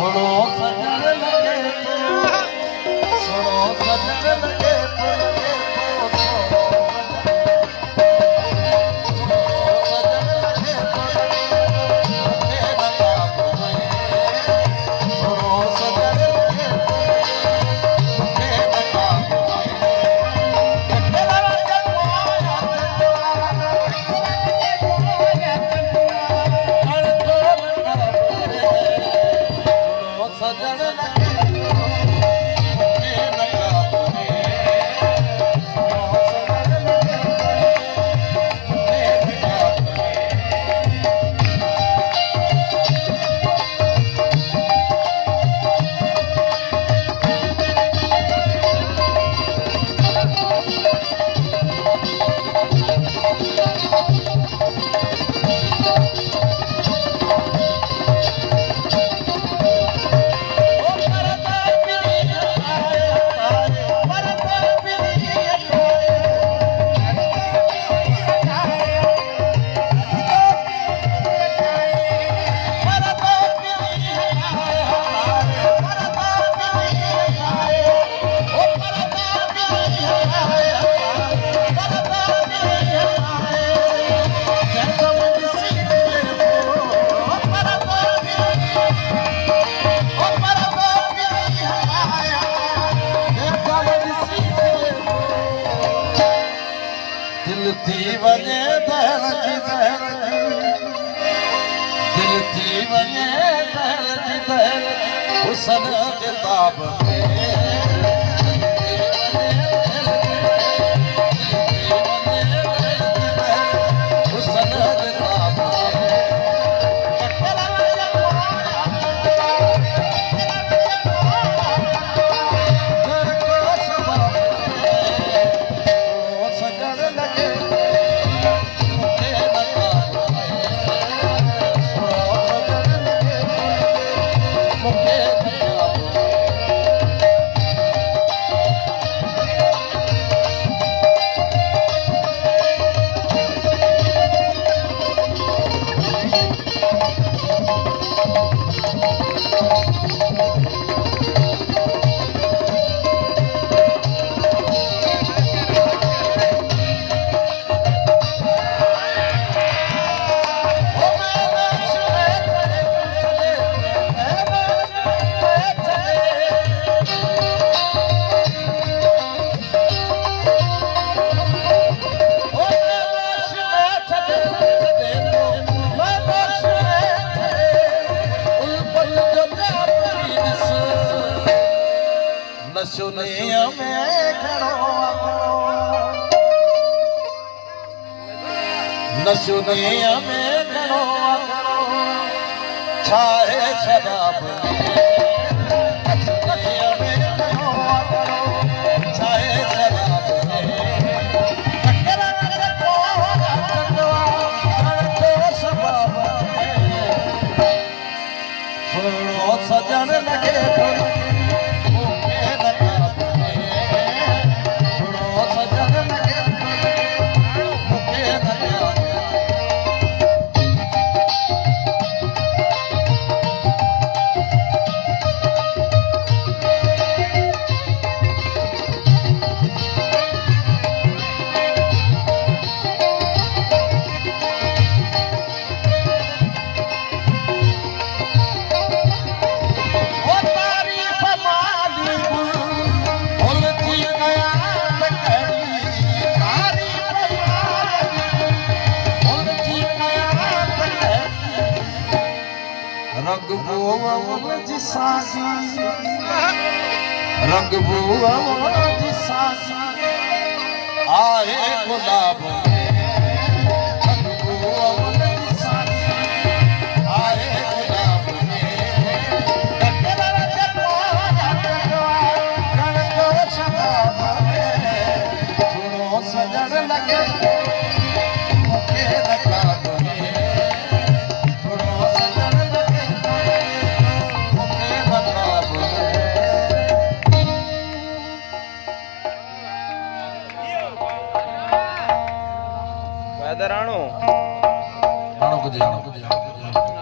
सुनो सजन लगे तो सुनो सजन लगे तो लगे तो सजन लगे तो लगे सुनो सजन लगे दिल थी वञे दहल जी दहल दिल थी वञे दहल जी दहल हुसन किताब नशुनिया में खड़ो नशुनिया में खड़ो छाए शराब नशुनिया में खड़ो छाए शराब सुनो सजन लगे रंग बुआ जी सासी रंग बुआ जी सासी आए गुलाब रंग बुआ जी सासी आए गुलाब सुनो सजन लगे राणो राणो कुछ